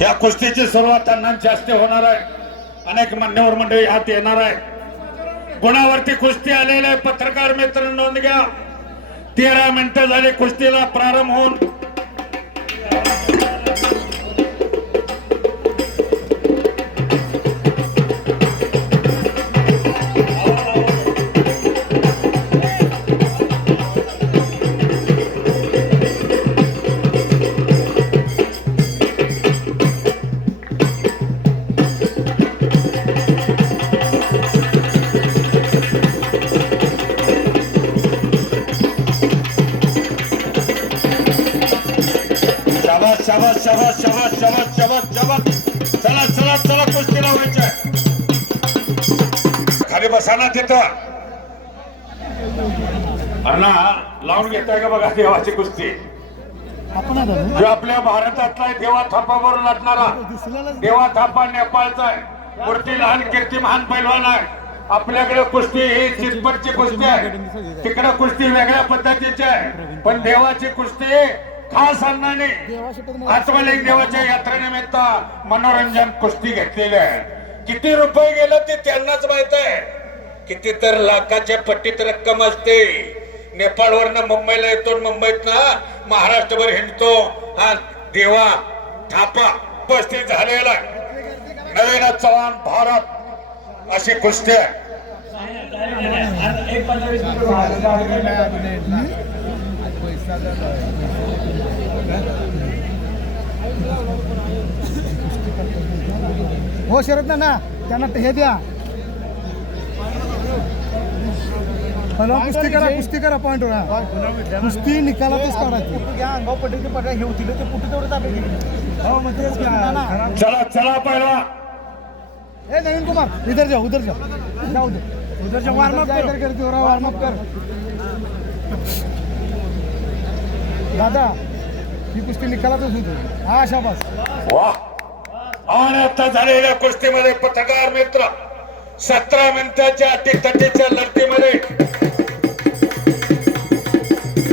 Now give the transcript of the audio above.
या कुस्तीची सुरुवात अण्णांच्या हस्ते होणार आहे. अनेक मान्यवर मंडळी हात येणार आहे. गुणावरती कुस्ती आलेले आहे. पत्रकार मित्र नोंद घ्या तेरा मिनिटं झाली कुस्तीला प्रारंभ होऊन. शाबास शाबास शाबास शाबास शाबास शाबास. चला चला चला कुस्ती लावायची खाली बसा ना तिथं. अण्णा लावून घेताय का बघा देवाची कुस्ती? जो आपल्या भारतातला आहे, देवा थापावर लढणारा. देवा थापा नेपाळचा आहे. मूर्ती लहान कीर्ती महान पैलवान आहे. आपल्याकडे कुस्ती ही चितपटची कुस्ती आहे. तिकडे कुस्ती वेगळ्या पद्धतीची आहे. पण देवाची कुस्ती खास अण्णाने आत्मलिंग देवाच्या यात्रेनिमित्त मनोरंजन कुस्ती घेतलेली आहे. किती रुपये गेलं ते त्यांनाच माहीत आहे. किती तर लाखाच्या पट्टीत रक्कम असते. नेपाळवरनं मुंबईला येतो मुंबईतनं महाराष्ट्रभर हिंडतो. हा देवा थापा. उपस्थित झालेला आहे. नवीन चव्हाण भारत. अशी कुस्ती आहे. हो शरद ना त्यांना हे द्या. हॅलो कुस्ती करा कुस्ती करा पॉइंट कुस्ती निकालातच काढायची. हो मग तेच की. ना, ना. चला चला पहिला. ए नवीन कुमार इधर जाओ उधर जाओ. जाऊ दे. उधर जाओ वार्म अप कर. करते हो वार्म अप कर. दादा ही कुस्ती निकालातच होती हा शाबास. वा. आणि आता झालेल्या कुस्तीमध्ये पत्रकार मित्र सतरा मिनिटाच्या अटीतटीच्या लढतीमध्ये